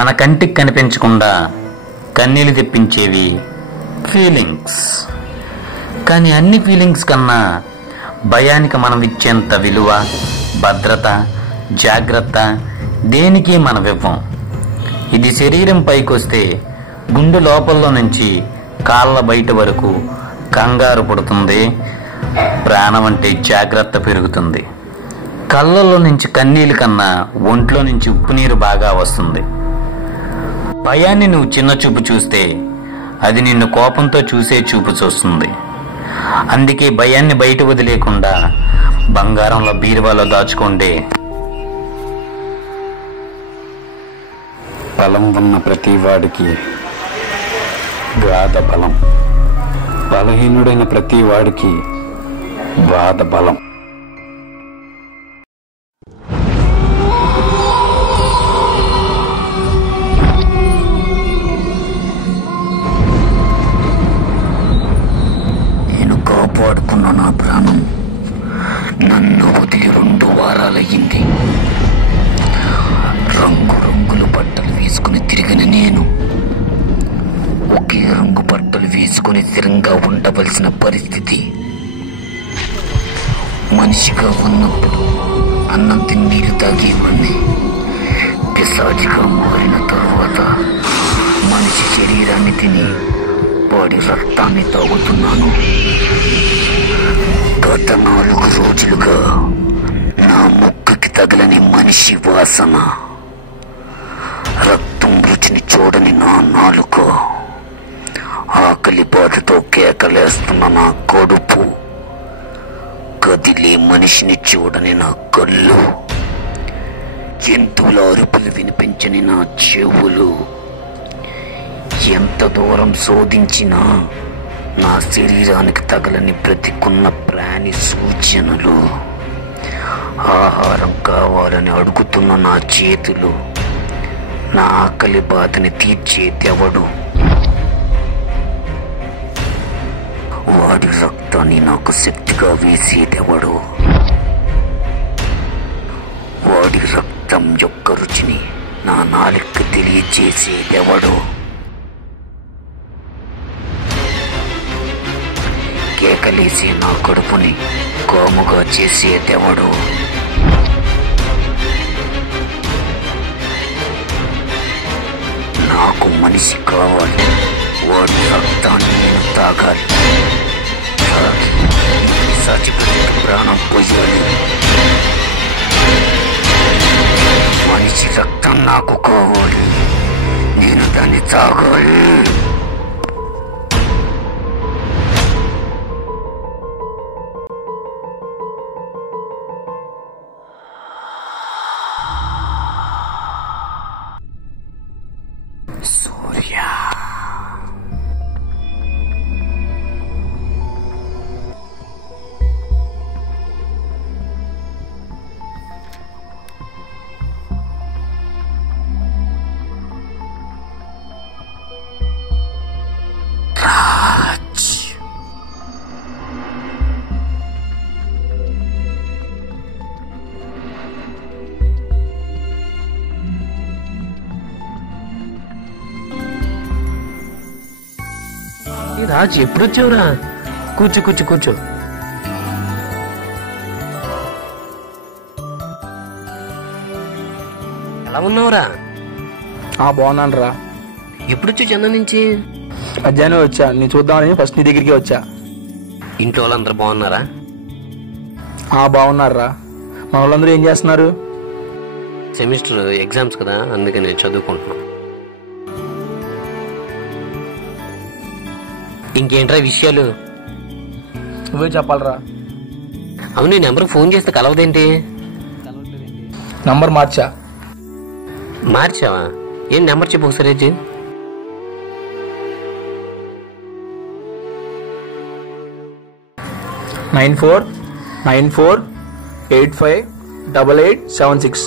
మన కంటికి కనిపించకుండా కన్నీళ్ళు తెప్పించేవి ఫీలింగ్స్. కానీ అన్ని ఫీలింగ్స్ కన్నా భయానికి మనం ఇచ్చేంత విలువ, భద్రత, జాగ్రత్త దేనికి మనం ఇవ్వం. ఇది శరీరం పైకొస్తే గుండె లోపల్లో నుంచి కాళ్ళ బయట వరకు కంగారు పడుతుంది. ప్రాణం అంటే జాగ్రత్త పెరుగుతుంది. కళ్ళల్లో నుంచి కన్నీళ్ళ కన్నా ఒంట్లో నుంచి ఉప్పు నీరు బాగా వస్తుంది. భయాన్ని నువ్వు చిన్న చూపు చూస్తే అది నిన్ను కోపంతో చూసే చూపు చూస్తుంది. అందుకే భయాన్ని బయట వదిలేకుండా బంగారంలో బీరువాలో దాచుకోండి. బలం ఉన్న ప్రతి వాడికి గాథ బలం, బలహీనుడైన ప్రతి వాడికి బాధ బలం. నేను కాపాడుకున్న నా ప్రాణం నన్ను వదిలి 2 వారాలయ్యింది. రంగురంగుల బట్టలు వేసుకుని తిరిగిన నేను ఒకే రంగు బట్టలు వేసుకుని స్థిరంగా ఉండవలసిన పరిస్థితి. మనిషిగా ఉన్నప్పుడు అన్నం తిని నీరు తాగేవాడిని. పిశాచిగా మారిన తరువాత మనిషి శరీరాన్ని తిని వాడి రక్తాన్ని తాగుతున్నాను. గత 4 రోజులుగా నా ముక్కుకి తగలని మనిషి వాసన, రక్తం రుచిని చూడని నా నాలుక, ఆకలి బాధతో కేకలేస్తున్న నా కడుపు, కదిలే మనిషిని చూడని నా కళ్ళు, జంతువుల అరుపులు వినిపించని నా చెవులు, ఎంత దూరం శోధించినా నా శరీరానికి తగలని బ్రతికున్న ప్రాణి సూచనలు, ఆహారం కావాలని అడుగుతున్న నా చేతులు, నా ఆకలి బాధని తీర్చేదెవడు, వాడి రక్తాన్ని నాకు శక్తిగా వేసేదెవడు, వాడి రక్తం యొక్క రుచిని నా నాలుకకి తెలియజేసేదెవడు, కేకలేసి నా కడుపుని కోముగా చేసేదెవడు, నాకు మనిషి కావాలి, వాడి రక్తాన్ని నేను తాగాలి, సచిపోయిన ప్రాణం పోయాలి. మనిషి రక్తం నాకు కావాలి, నేను దాన్ని తాగాలి. సూర్య రాజ్. రాజ్ ఎప్పుడు వచ్చావురా? కూర్చో కూర్చో కూర్చో. ఎలా ఉన్నావురా? బాగున్నాను రా. ఎప్పుడు వచ్చావు చెన్నై నుంచి? మధ్యాహ్నం వచ్చా, నీ చూద్దామని ఫస్ట్ నీ దగ్గరికి వచ్చా. ఇంట్లో వాళ్ళందరూ బాగున్నారా? బాగున్నారా. మా వాళ్ళందరూ ఏం చేస్తున్నారు? సెమిస్టర్ ఎగ్జామ్స్ కదా, అందుకే నేను చదువుకుంటున్నాను. ఇంకేంట్రా విషయాలు? నువ్వే చెప్పాలరా. అవును, నీ నెంబర్ ఫోన్ చేస్తే కలవదేంటి? నంబర్ మార్చా. మార్చావా? ఏం నెంబర్ చెప్పు ఒకసారి. 9494858876.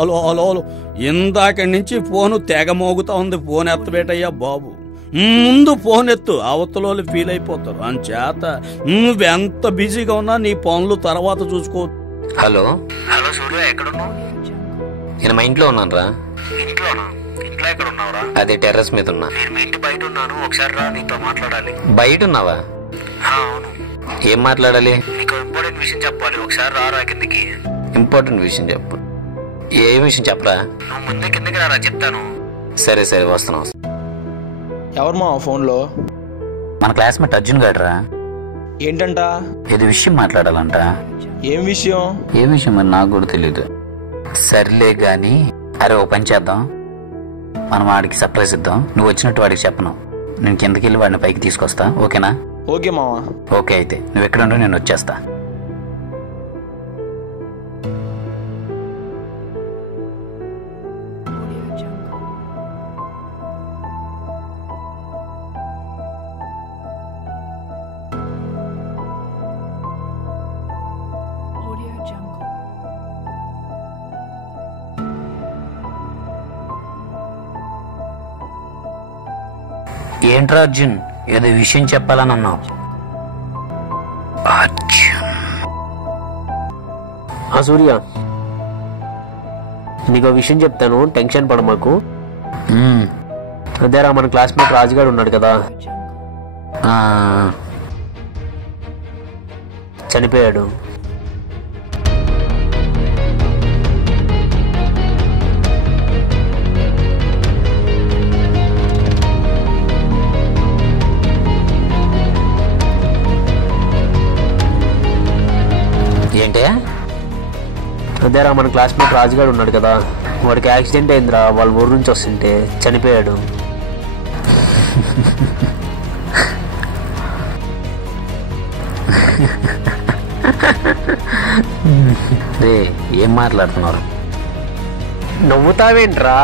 హలో హలో హలో ఇందాక నుంచి ఫోను తెగ మోగుతా ఉంది. ఫోన్ ఎత్తబేటయ్యా బాబు. ముందు ఫోన్ ఎత్తు, అవతల ఫీల్ అయిపోతారు. అంచేత నువ్వెంత బిజీగా ఉన్నా నీ పనులు తర్వాత చూసుకో. హలో హలో సూర్య, ఎక్కడున్నావు? నేను మా ఇంట్లో ఉన్నాను రా. ఇంట్లోనా? ఇంట్లో ఎక్కడ ఉన్నావురా? అదే టెర్రస్ మీద ఉన్నా. నేను మీ ఇంటి బయట ఉన్నాను, ఒకసారి రా, నీతో మాట్లాడాలి. బయట ఉన్నావా? అవును. ఏం మాట్లాడాలి? నీకు ఇంపార్టెంట్ విషయం చెప్పాలి, ఒకసారి రా కిందికి. ఇంపార్టెంట్ విషయం చెప్పు. ఏ విషయం చెప్పరా? నువ్వు ముందే కిందకి రారా, చెప్తాను. సరే సరే వస్తున్నా. ఎవరు మా ఫోన్లో? మన క్లాస్మేట్ అర్జున్ గాడురా. ఏంటంట? ఏదో విషయం మాట్లాడాలంట. ఏం విషయం? ఏ విషయం మరి నాకు కూడా తెలీదు. సర్లే గాని, అరే ఓ పని చేద్దాం, మనం వాడికి సర్ప్రైజ్ ఇద్దాం. నువ్వు వచ్చినట్టు వాడికి చెప్పను, నేను కిందకి వెళ్ళి వాడిని పైకి తీసుకొస్తా. ఓకేనా? ఓకే మావా. ఓకే, అయితే నువ్వు ఎక్కడ ఉండవు, నేను వచ్చేస్తా. ఏంట్రా అర్జున్, ఏదో విషయం చెప్పాలని అన్నావు? అర్జున్, సూర్య, నీకు విషయం చెప్తాను, టెన్షన్ పడమాకు. అదేరా మన క్లాస్మేట్ రాజుగాడు ఉన్నాడు కదా, చనిపోయాడు. ఏంటే? అదేరా మన క్లాస్మేట్ రాజుగాడు ఉన్నాడు కదా, వాడికి యాక్సిడెంట్ అయిందిరా. వాళ్ళ ఊరు నుంచి వస్తుంటే చనిపోయాడు. రే, ఏం మాట్లాడుతున్నారు? నవ్వుతావేంట్రా?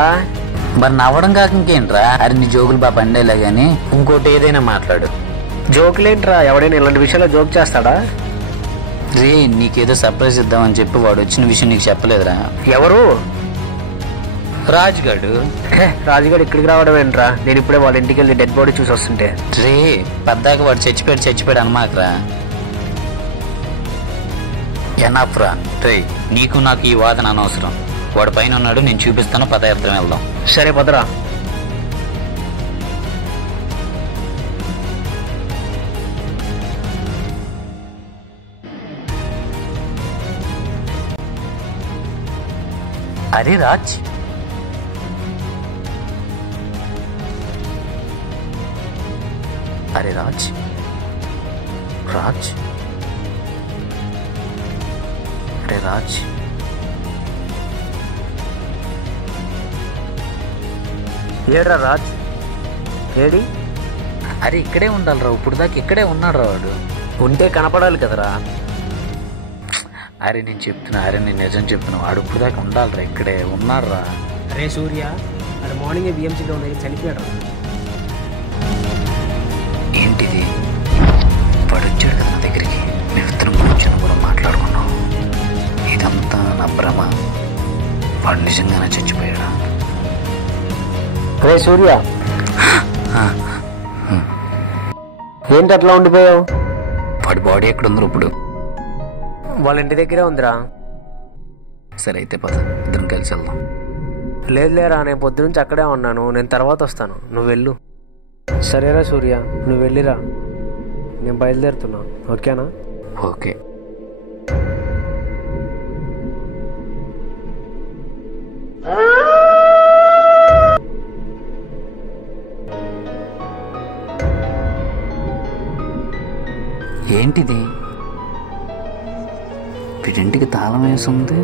మరి నవ్వడం కాక ఇంకేంట్రా? అరే నీ జోకులు బాగా పండేలా గానీ ఇంకోటి ఏదైనా మాట్లాడు. జోకులేంట్రా? ఎవడైనా ఇలాంటి విషయాల్లో జోక్ చేస్తాడా? రే, నీకేదో సర్ప్రైజ్ ఇద్దామని చెప్పి వాడు వచ్చిన విషయం నీకు చెప్పలేదురా. ఎవరు? రాజుగాడు. రాజుగాడు ఇక్కడికి రావడం ఏంట్రా? నేను ఇప్పుడే వాళ్ళ ఇంటికి వెళ్ళి డెడ్ బాడీ చూసి వస్తుంటే. రే, పద్దాక వాడు చచ్చిపోయాడు అనమాకరా. ఎనాఫ్రా. రే, నీకు నాకు ఈ వాదన అనవసరం. వాడు పైన ఉన్నాడు, నేను చూపిస్తాను, పదయాత్ర వెళ్దాం. సరే పదరా. అరే రాజ్, అరే రాజ్, రాజ్, అరే రాజ్, ఏడ్రా రాజ్? ఏడి? అరే ఇక్కడే ఉండాలిరా, ఇప్పుడు దాకా ఇక్కడే ఉన్నాడు రా వాడు. ఉంటే కనపడాలి కదరా. అరే నేను చెప్తున్నా, అరే నేను నిజం చెప్తున్నా, వాడు ఇప్పుడు దాకా ఉండాలిరా, ఇక్కడే ఉన్నాడు రా. అరే సూర్య, అది మార్నింగ్ బిఎంసీలో చనిపోయాడు. ఏంటిది? వాడు వచ్చాడు కదా నా దగ్గరికి, మేమిద్దరం కూర్చొని కూడా మాట్లాడుకున్నాం. ఇదంతా నా భ్రమ, వాడు నిజంగానే చచ్చిపోయాడా? అరే సూర్య, ఏంటి అట్లా ఉండిపోయావు? వాడి బాడీ ఎక్కడ ఉందో ఇప్పుడు? వాళ్ళ ఇంటి దగ్గరే ఉందిరా. సరే అయితే పద, ఇద్దరం కలిసి వెళ్దాం. లేదు లేరా, నేను పొద్దు నుంచి అక్కడే ఉన్నాను, నేను తర్వాత వస్తాను, నువ్వు వెళ్ళు. సరేరా సూర్య, నువ్వు వెళ్ళిరా, నేను బయలుదేరుతున్నా. ఓకేనా? ఓకే. ఏంటిది? వీడింటికి తాళం వేసింది.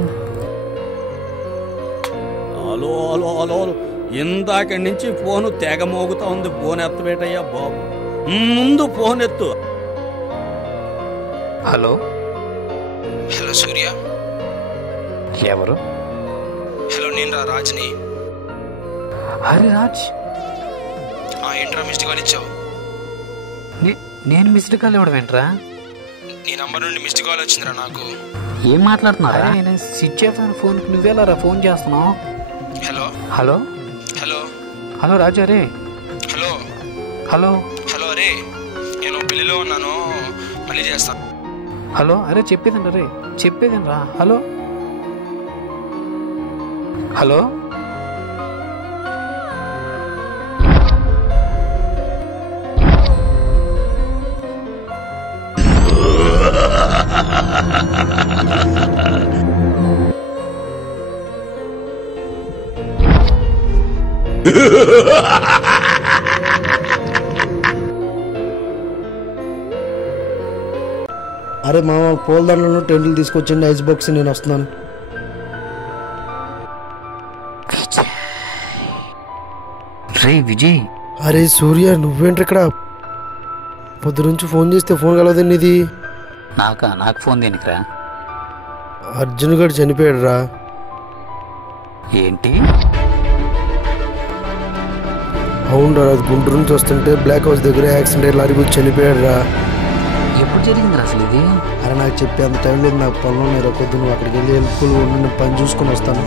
హలో హలో హలో హలో ఇందాక నుంచి ఫోను తెగ మోగుతా ఉంది. ఫోన్ ఎత్తబేటయ్యా బాబు. ముందు ఫోన్ ఎత్తు. హలో. హలో సూర్య. ఎవరు? హలో, నేను రాజ్ని. హరి రాజ్. ఏంట్రా మిస్డ్ కాల్ ఇచ్చావు? నేను మిస్డ్ కాల్ ఇవ్వడం ఏంట్రా? నీ నంబర్ నుండి మిస్డ్ కాల్ వచ్చిందిరా నాకు. ఏం మాట్లాడుతున్నారా? స్విచ్ ఆఫ్ అయిన ఫోన్కి నువ్వేలా ఫోన్ చేస్తున్నావు? హలో హలో హలో హలో రాజు అరే. హలో హలో హలో అరే, నేను పెళ్లిలో ఉన్నాను, మళ్ళీ చేస్తాను. హలో అరే చెప్పేదండి అరే చెప్పేదండి రా. హలో హలో అరే మామ పూలదండలను టెంట్లు తీసుకొచ్చండి, ఐస్ బాక్స్, నేను వస్తున్నాను. రే విజయ్. అరే సూర్య నువ్వేంటి ఇక్కడ? పొద్దు నుంచి ఫోన్ చేస్తే ఫోన్ కలవదండి. ఇది నాకు ఫోన్ దేనికిరా? అర్జున్ గారు చనిపోయాడు రా. ఏంటి? అవును రా, గుంటూరు నుంచి వస్తుంటే బ్లాక్ హౌస్ దగ్గర యాక్సిడెంట్, లారీ గురించి చనిపోయాడు రా. ఎప్పుడు జరిగింది అసలు ఇది? అరే నాకు చెప్పే అంత టైం లేదు, నాకు పనులు నేను కొద్ది, నువ్వు అక్కడికి వెళ్ళి హెల్ప్ఫుల్ ఉండి పని చూసుకొని వస్తాను.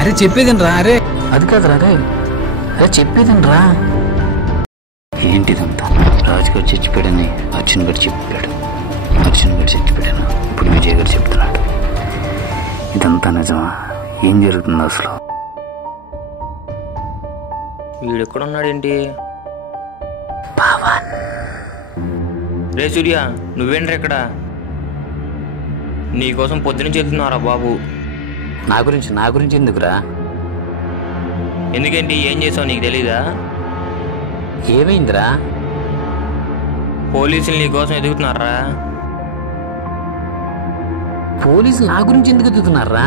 అరే చెప్పేదండి రా. అరే అది కాదురా. అరే అరే చెప్పేదండి రా. ఏంటిదంతా? రాజుగారు చచ్చిపోయాడని అర్జున్ గారు చెప్పాడు. అర్జున్ గారు చచ్చిపోయాను ఇప్పుడు విజయ్ గారు చెప్తున్నాడు. ఇదంతా నిజమా? ఏం జరుగుతుంది అసలు? వీడు ఎక్కడున్నాడేంటి? రే సూర్య, నువ్వేంట్రా ఇక్కడ? నీకోసం పొద్దున చెప్తున్నారా బాబు. నా గురించి ఎందుకురా? ఎందుకేంటి, ఏం చేసావు నీకు తెలీదా? ఏమైందిరా? పోలీసులు నీకోసం ఎదుగుతున్నారా. పోలీసులు నా గురించి ఎందుకు ఎదుగుతున్నారా?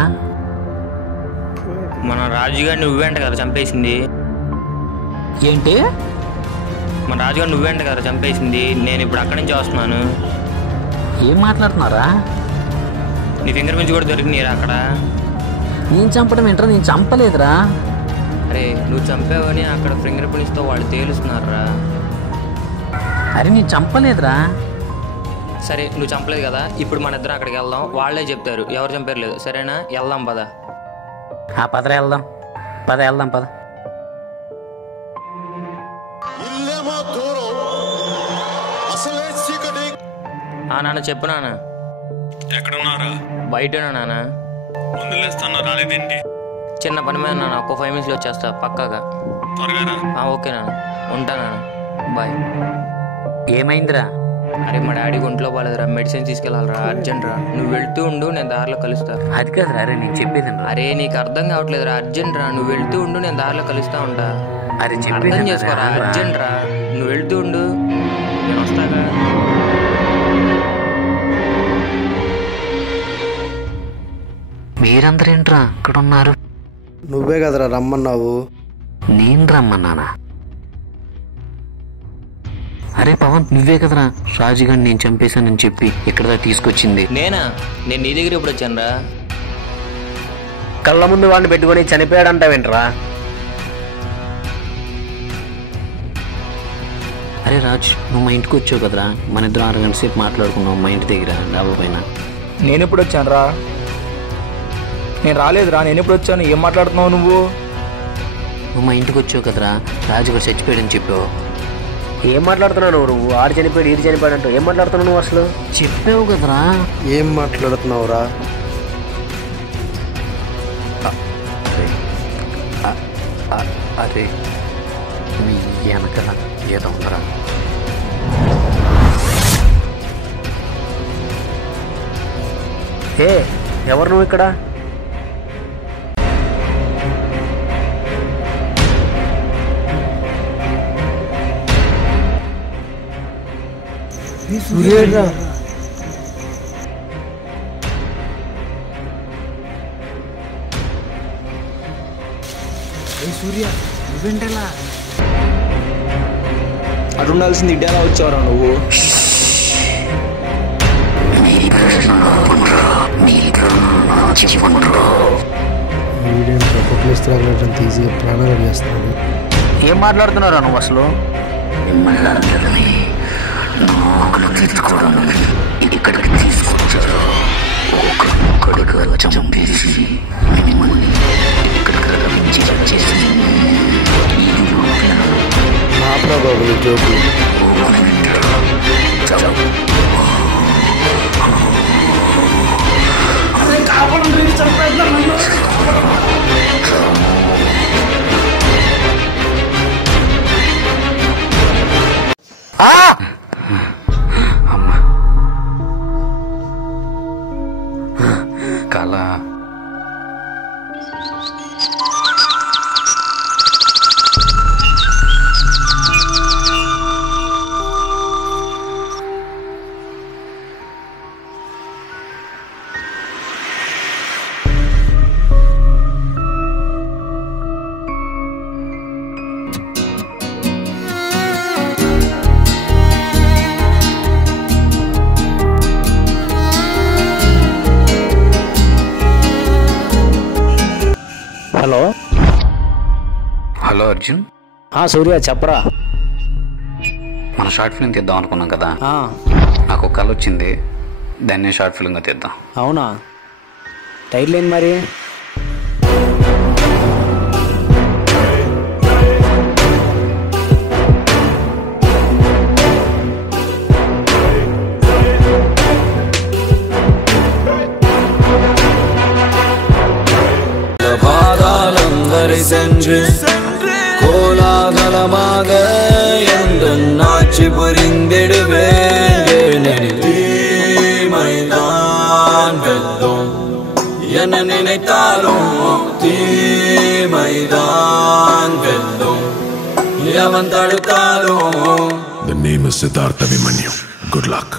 మన రాజుగారు నువ్వేంట కదా చంపేసింది. ఏంటి? మన రాజుగారు నువ్వేంట కదా చంపేసింది. నేను ఇప్పుడు అక్కడి నుంచి వస్తున్నాను. ఏం మాట్లాడుతున్నారా? నీ ఫింగర్ ప్రింట్స్ కూడా దొరికినాయిరా అక్కడ. నేను చంపడం ఏంట్రా? నేను చంపలేదురా. అరే నువ్వు చంపావని అక్కడ ఫింగర్ ప్రింట్స్తో వాళ్ళు తేలుస్తున్నారా. అరే నేను చంపలేదురా. సరే నువ్వు చంపలేదు కదా, ఇప్పుడు మన ఇద్దరం అక్కడికి వెళ్దాం. వాళ్ళే చెప్తారు ఎవరు చంపారు లేదు. సరేనా? వెళ్దాం పద. పదరా వెళ్దాం. పద. నాన్న చెప్పు నాన్న. ఎక్కడున్నారా? బయటనా నాన్న? ముందు లేస్తాను, రాలేదేంటి? చిన్న పని మీద నాన్న, ఒక 5 minutes వచ్చేస్తా పక్కాగా. త్వరగా. ఓకే నాన్న, ఉంటా నాన్న, బాయ్. ఏమైందిరా? అరే మా డాడీ ఒంట్లో బాగాలేదురా, మెడిసిన్ తీసుకెళ్ళాలరా, అర్జెంట్ రా. నువ్వు వెళ్తూ ఉండు, నేను దారిలో కలుస్తా. అది కాదురా. అరే నేను చెప్పేదండి. అరే నీకు అర్థం కావట్లేదురా, అర్జెంట్ రా. నువ్వు వెళ్తూ ఉండు, నేను దారిలో కలుస్తా ఉంటా. అరే అర్థం చేసుకోరా, అర్జెంట్ రా. నువ్వు వెళ్తూ ఉండు, నేను వస్తాగా. మీరందరూ ఏంట్రా ఇక్కడ ఉన్నారు? నువ్వే కదరా రమ్మన్నావు. నేను రమ్మన్నానా? అరే పవన్, నువ్వే కదరా రాజుగారిని నేను చంపేశానని చెప్పి ఇక్కడ తీసుకొచ్చింది? నేను నీ దగ్గర ఇప్పుడు వచ్చానురా. కళ్ళ ముందు వాడిని పెట్టుకొని చనిపోయాడంటావేంట్రా? అరే రాజ్, నువ్వు మా ఇంటికి వచ్చావు కదరా, మన ఇద్దరు 6 గంటల సేపు మాట్లాడుకున్నావు మా ఇంటి దగ్గర డాబా పైన. నేను ఎప్పుడు వచ్చాను రా? నేను రాలేదురా. నేను ఎప్పుడు వచ్చాను? ఏం మాట్లాడుతున్నావు నువ్వు? నువ్వు మా ఇంటికి వచ్చావు కదరా, రాజుగారు చచ్చిపోయాడని చెప్పావు. ఏం మాట్లాడుతున్నావు నువ్వు? ఆడు చనిపోయాడు, ఈడు చనిపోయాడు అంటూ ఏం మాట్లాడుతున్నావు నువ్వు అసలు? చెప్పావు కదరా. ఏం మాట్లాడుతున్నావురా? అరే మీ వెనకాల ఏదో ఉందరా. ఎవరు నువ్వు ఇక్కడ? సూర్యరా. సూర్య నువ్వేంటలా? అటు ఉండాల్సింది ఇటు ఎలా వచ్చావురా నువ్వు? ఈజీగా ప్రాణాలు చేస్తున్నాడు. ఏం మాట్లాడుతున్నారా నువ్వు అసలు? ఇక్కడికి తీసుకొచ్చారు. బాబు నీ జోకు. కళ హలో హలో అర్జున్, సూర్య చెప్పరా. మన షార్ట్ ఫిల్మ్ తీద్దాం అనుకున్నాం కదా, నాకు ఒక కళ వచ్చింది, దాన్నే షార్ట్ ఫిల్మ్గా తీద్దాం. అవునా, టైటిల్ ఏంటి మరి? சென்று கோலாகலமாக எந்த நாட்சி புரிந்திடுவேன். தீமைதான் வெல்லும் என நினைத்தாலும் தீமைதான் வெல்லும் எவன் தடுத்தாலும். The name is Siddhartha Abhimanyu. Good luck.